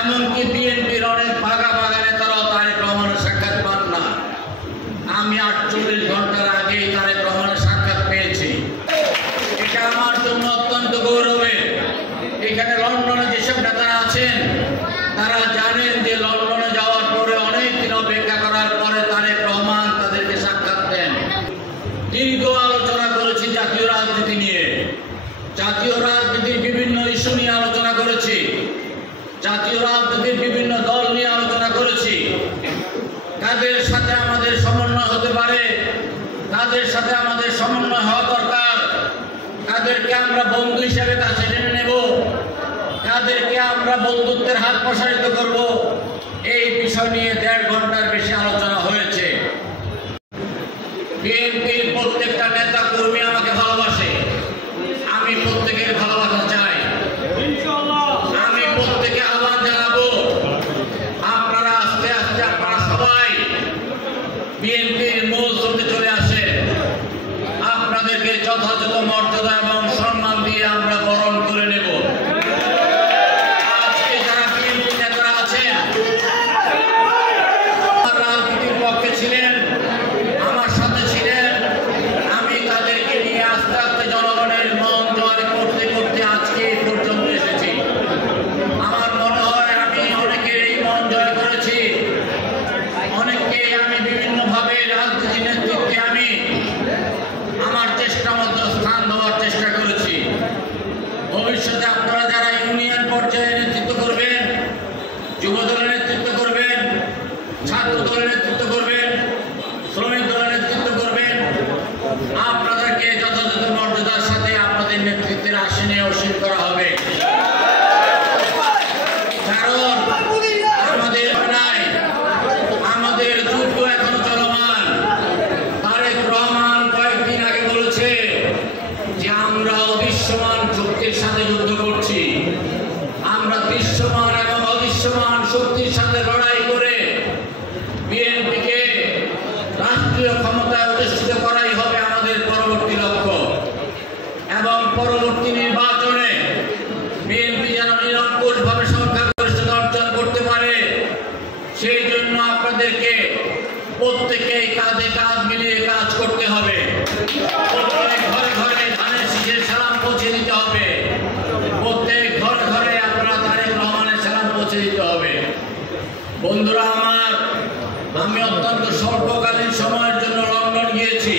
এমনকি বিএনপির অনেক ভাগা নেতারাও তারেক রহমানের সাক্ষাৎ পান না। আমি 48 ঘন্টার আগেই তারেক রহমানের সাক্ষাৎ পেয়েছি। এটা আমার জন্য অত্যন্ত গৌরবের। এখানে লন্ডনে যেসব নেতারা আছেন তারা জানেন যে লন্ডনে যাওয়ার পরে অনেক দিন অপেক্ষা করার পরে তারেক রহমান তাদেরকে সাক্ষাৎ দেন। দীর্ঘ আলোচনা করেছি জাতীয় রাজনীতি নিয়ে, জাতীয় রাজনীতির বিভিন্ন ইস্যু নিয়ে আলোচনা করেছি, জাতীয় রাজনীতির বিভিন্ন দল নিয়ে আলোচনা করেছি। কাদের সাথে আমাদের সমন্বয় হতে পারে, কাদের সাথে আমাদের সমন্বয় হওয়া দরকার, কাদেরকে আমরা বন্ধু হিসেবে কাছে টেনে নেব, কাদেরকে আমরা বন্ধুত্বের হাত প্রসারিত করব, এই বিষয় নিয়ে 1.5 ঘন্টার বেশি আলোচনা হয়েছে। বিএনপির প্রত্যেকটা নেতা কর্মী আমাকে ভালোবাসে, আমি প্রত্যেকের ভালোবাসা চাই। আমি প্রত্যেকে আহ্বান জানাবো, আপনারা আস্তে আস্তে আপনারা সবাই বিএনপির মূল স্রোতে চলে আসেন। আপনাদেরকে যথাযথ মর্যাদা এবং সম্মান দিয়ে আমরা বরণ করে নেব। আজকে যারা বিএনপি নেতারা আছেন, রাজনীতির পক্ষে ছিলেন, আমার সাথে ছিলেন, আমি তাদেরকে নিয়ে আস্তে আস্তে জনগণের মন জয় করতে করতে আজকে এই পর্যন্ত এসেছি। আমার মনে হয় আমি অনেকের এই মন জয় করেছি, অনেককে আমি বিভিন্নভাবে রাজনীতি নেতৃত্বে আমি আমার চেষ্টা মতো স্থান দেওয়ার চেষ্টা করেছি। ভবিষ্যতে আপনারা যারা ইউনিয়ন পর্যায়ে নেতৃত্ব করবেন, যুব দলের নেতৃত্ব করবেন, ছাত্র দলের নেতৃত্ব করবেন, শ্রমিক দলের নেতৃত্ব করবেন, আপনাদেরকে যথাযথ মর্যাদার সাথে আপনাদের নেতৃত্বের আসনে অসীন করা হবে। কারণ আমাদের নাই, আমাদের যুদ্ধ এখনো চলমান। তারেক রহমান কয়েকদিন আগে বলেছে যে আমরা অদৃশ্যমান শক্তির সাথে যুদ্ধ করছি। আমরা দৃশ্যমান এবং অদৃশ্যমান শক্তির সাথে লড়াই করে বিএনপিকে রাষ্ট্রীয় ক্ষমতায় অধিষ্ঠিত করাই হবে আমাদের পরবর্তী লক্ষ্য। এবং পরবর্তী নির্বাচনে বিএনপি যেন নিরঙ্কুশভাবে সংখ্যাগরিষ্ঠতা অর্জন করতে পারে, সেই জন্য আপনাদেরকে প্রত্যেকেই কাঁধে কাঁধ মিলিয়ে কাজ করতে হবে। প্রত্যেক ঘরে ঘরে ধানের শীষের সালাম পৌঁছে দিতে হবে। প্রত্যেক ঘরে ঘরে আপনারা তারেক রহমানের সালাম পৌঁছে দিতে হবে। বন্ধুরা আমার, আমি অত্যন্ত স্বল্পকালীন সময়ের জন্য লন্ডন গিয়েছি।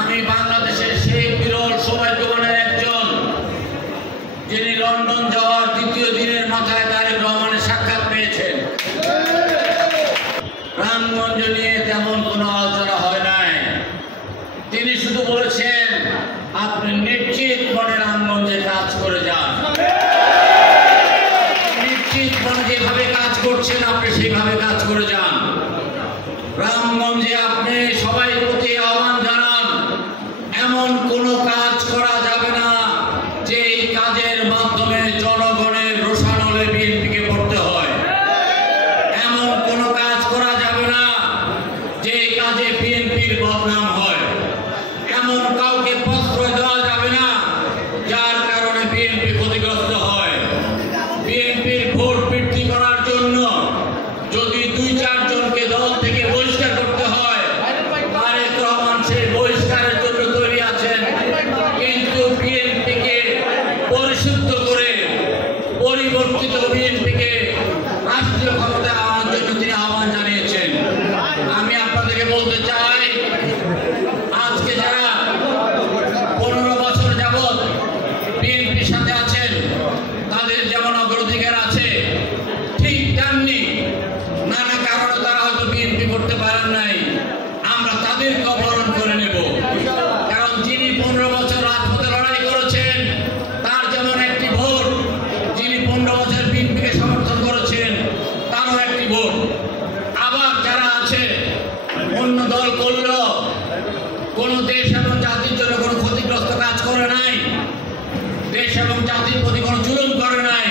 আমি বাংলাদেশের সেই বিরল সৌভাগ্যবানের একজন, যিনি লন্ডন যাওয়ার 2য় দিনের মাথায় তারেক রহমানের সাক্ষাৎ পেয়েছেন। রামগঞ্জ নিয়ে তেমন কোনো আলোচনা হয় নাই। তিনি শুধু বলেছেন আপনি নিশ্চিত মনে রামগঞ্জে কাজ করে যান, নিশ্চিত মনে যেভাবে কাজ করছেন আপনি সেইভাবে কাজ করে যান। রামগঞ্জে আপনি সবাই প্রতি আহ্বান জানান, এমন কোনো কাজ করা যাবে না যে এই কাজের মাধ্যমে জনগণের রোষানলে বিএনপিকে পড়তে হয়। এমন কোনো কাজ করা যাবে না যে এই কাজে বিএনপির বদনাম হয়। এমন কাউকে প্রশ্রয় দেওয়া যাবে না যার কারণে বিএনপি ক্ষতিগ্রস্ত হয়। বিএনপির ভোট বৃদ্ধি করার জন্য যদি 2-4 জনকে দল থেকে বহিষ্কার করতে হয়, তারেক রহমান সেই বহিষ্কারের জন্য তৈরি আছেন। কিন্তু বিএনপিকে পরিশুদ্ধ করে পরিবর্তিত বিএনপিকে রাষ্ট্রীয় ক্ষমতায় আনার জন্য তিনি আহ্বান জানিয়েছেন। আমি আপনাদেরকে বলতে চাই, আজকে যারা 15 বছর যাবৎ বিএনপির সাথে আছেন, তাদের যেমন অগ্রাধিকার আছে, ঠিক তেমনি নানা কারণে তারা হয়তো বিএনপি করতে পারেন নাই, আমরা তাদেরকে অপহরণ করে নেব। কারণ যিনি 15 বছর রাজপথে লড়াই করেছেন তার যেমন একটি ভোট, যিনি 15 বছর বিএনপিকে সমর্থন করেছেন তারও একটি ভোট। আবার যারা আছে অন্য দল করলেও কোন দেশ এবং জাতির জন্য কোনো ক্ষতিগ্রস্ত কাজ করে নাই, দেশ এবং জাতির প্রতি কোনো জুলুম করে নাই,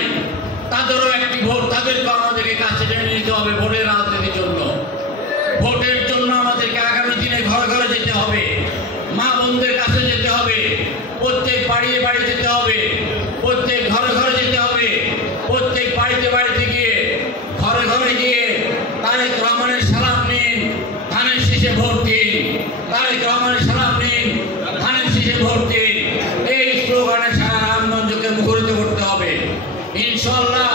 তাদেরও একটি ভোট। তাদেরকে আমাদেরকে কাছে টেনে নিতে হবে ভোটের রাজনীতির জন্য। ভোটের জন্য আমাদেরকে আগামী দিনে ঘরে ঘরে যেতে হবে, মা বোনদের কাছে যেতে হবে, প্রত্যেক বাড়িতে বাড়ি যেতে হবে, প্রত্যেক ঘরে ঘরে যেতে হবে, প্রত্যেক বাড়িতে বাড়িতে ইনশাআল্লাহ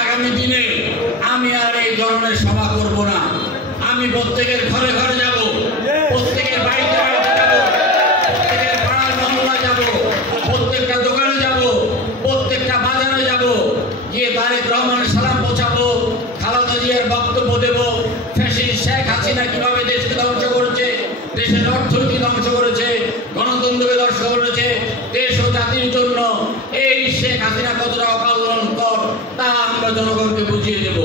আগামী দিনে আমি আর এই ধরনের সভা করব না। আমি প্রত্যেকের ঘরে ঘরে যাব, প্রত্যেকের বাড়িতে বাড়িতে যাব, প্রত্যেকের পাড়ার মহল্লা যাব, প্রত্যেকটা দোকানে যাব, প্রত্যেকটা বাজারে যাব, গিয়ে তারেক রহমানের সালাম পৌঁছাবো, খালেদা জিয়ার বক্তব্য দেব, ফ্যাসিস্ট শেখ হাসিনা কিভাবে দেশকে ধ্বংস করেছে, দেশের অর্থনীতি ধ্বংস করেছে, গণতন্ত্রকে ধ্বংস করেছে, দেশ ও জাতির জন্য এই শেখ হাসিনা কতটা অকালকর তা আমরা জনগণকে বুঝিয়ে দেব।